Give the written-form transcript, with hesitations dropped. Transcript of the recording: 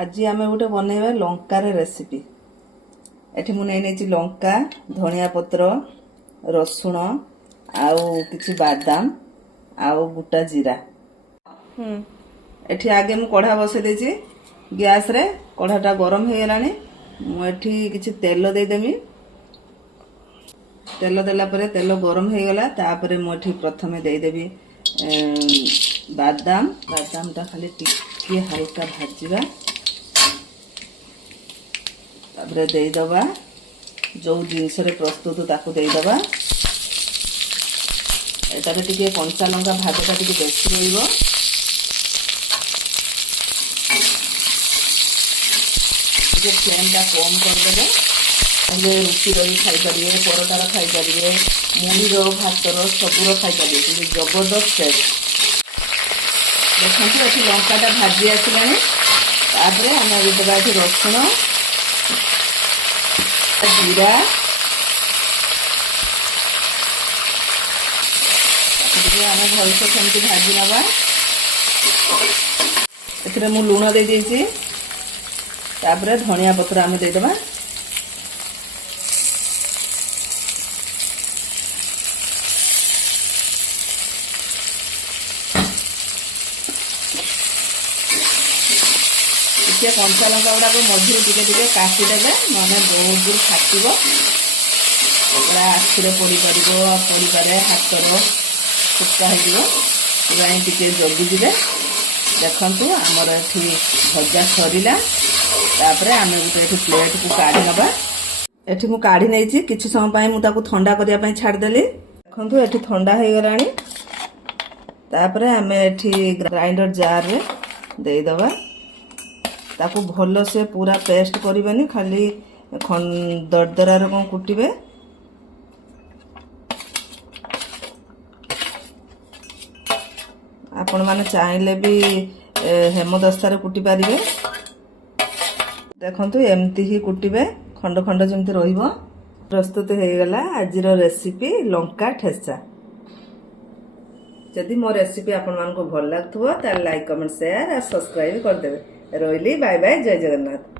आज आम गोटे बनइबा लंकार रेसिपी। एठी मु नहीं लंका धनिया पत्र रसुण आउ किछि बादाम आउ गोटा जीरा। एठी आगे मु कढ़ा बसे देछि गैस रे। कढ़ाटा गरम हो गलानी मु एठी किछि तेल दे देमी। तेल देला परे तेल गरम हो गला तापरे मु एठी प्रथमे दे देबी बादाम टा खाली टिके हल्का भाजीबा। तापरे दे दबा जो जिनस रे प्रस्तुत ताकू दे दबा। एटारे टिके कंचा लंका भाजटा टिके बेसी रहिबो। टिके फ्लेम टा कम कर देबे। पहले रुटी रो खाई परिए, परोटा रो खाई परिए, मुढ़ी रो भात रो सब रो खाई परिए। टिके जबरदस्त टेस्ट। देखंतु एठी लंका टा भाजी आसिलानी। तापरे हम दे दबा एठी रसुण जीरा आम भलसे सेमती भाजी नवा। एथिरे मु लुण दे देछि। तापरे धनिया पत्र आम दे दबा। टिके कंचा लंका गुड़ा मझे टिके टिके काटिदेले नने बहुत दूर फाटब। आखिरे पड़ी पारे हाथर फुटका हो टिके जगिदे। देखु आमर एठी भजा सरीला। तापरे आम गोटे प्लेट को काढ़ी नबा। एठी मु काढ़ी नहीं किछि समय पई मु ताकू ठंडा करिया पई छाड़ देली। देखंतु एठी ठंडा हो गलानी। तापरे आम एठी ग्राइंडर जार रे दे दबा। ताकू भलो से पूरा पेस्ट करिबेनी, खाली दरदरा रे कोन कुटिबे। आपण माने चाहिले भी हेमदस्ता रे कुटी पारिबे। देखंतु एमती ही कुटिबे, खंड खंड जेमती रहिबो। प्रस्तुत हो गला आजिर रेसिपी लंका ठेसा। जदि मो रेसिपी आपण मानको भल लागथुबो त लाइक कमेंट शेयर और सब्सक्राइब कर देबे। रोइली बाय बाय, जय जगन्नाथ।